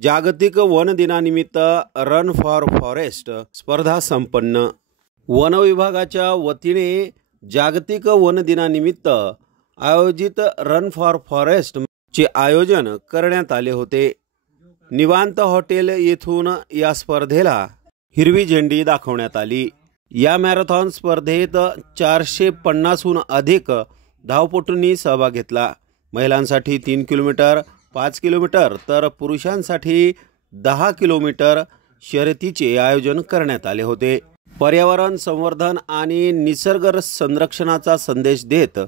जागतिक वन दिनानिमित्त run for forest स्पर्धा संपन्न। वन विभागाच्या वतीने जागतिक वन दिनानिमित्त आयोजित रन फॉर फॉरेस्ट चे आयोजन करण्यात आले होते। निवांत हॉटेल येथून या स्पर्धेला हिरवी झेंडी दाखवण्यात आली। या मॅरेथॉन स्पर्धेत 450हून अधिक धावपटूंनी सहभाग घेतला। महिलांसाठी 3 किलोमीटर, 5 किलोमीटर तर पुरुषांसाठी 10 किलोमीटर शर्यतीचे आयोजन करण्यात आले होते। पर्यावरण संवर्धन आणि निसर्ग संरक्षणाचा संदेश देत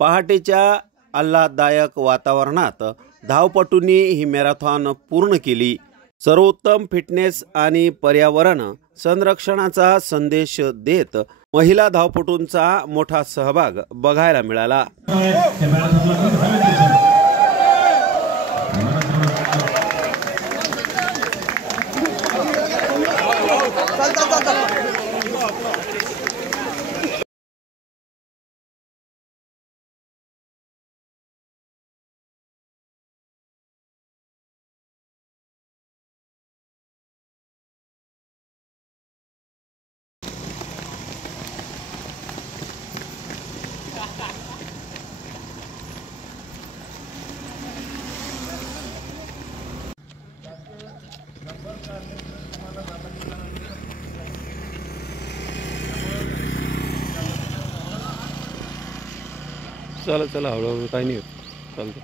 पहाटेच्या आल्हाददायक वातावरणात धावपटूंनी ही मॅरेथॉन पूर्ण केली। सर्वोत्तम फिटनेस आणि पर्यावरण संरक्षणाचा संदेश देत महिला धावपटूंचा मोठा सहभाग बघायला मिळाला। चला चला हळूहळू काही नाही होत, चालतं।